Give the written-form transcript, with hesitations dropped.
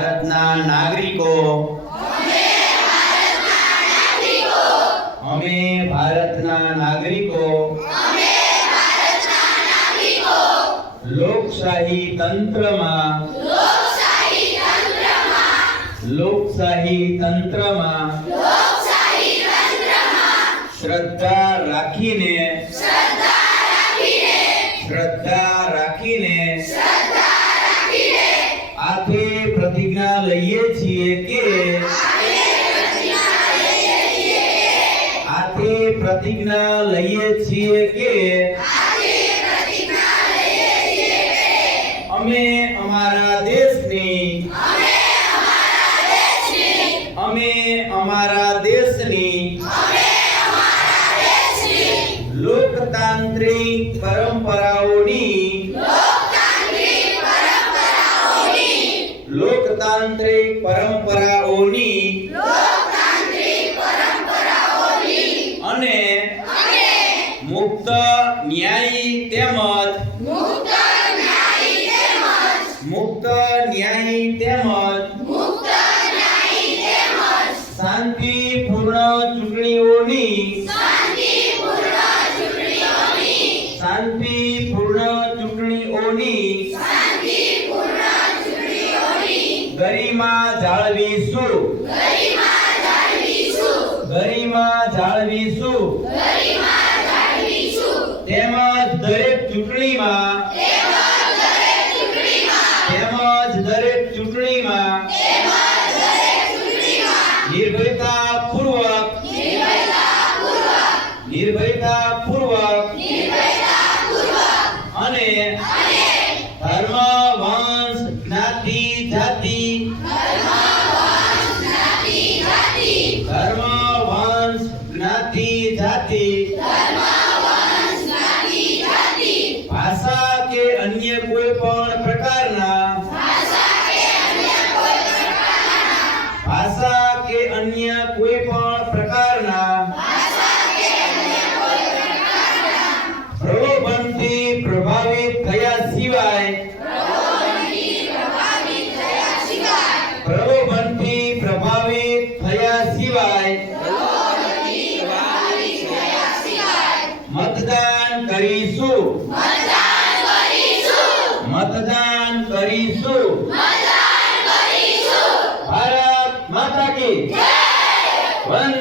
ભારતના નાગરિકો અમે ભારતના નાગરિકો લોકશાહી તંત્રમાં શ્રદ્ધા રાખીને આથી પ્રતિજ્ઞા લઈએ છીએ કે અમે અમારા દેશની લોકતાંત્રિક પરંપરાઓની અને મુક્ત ન્યાયી તેમજ શાંતિપૂર્ણ ચૂંટણીઓની ગરિમા જાળવીશું તેમજ દરેક ચૂંટણીમાં નિર્ભયતાપૂર્વક અને ધર્મ, વંશ, જ્ઞાતિ, જાતિ ભાષા કે અન્ય કોઈ પણ પ્રકારના પ્રલોભનથી પ્રભાવિત થયા સિવાય મતદાન કરીશું ભારત માતા કી જય।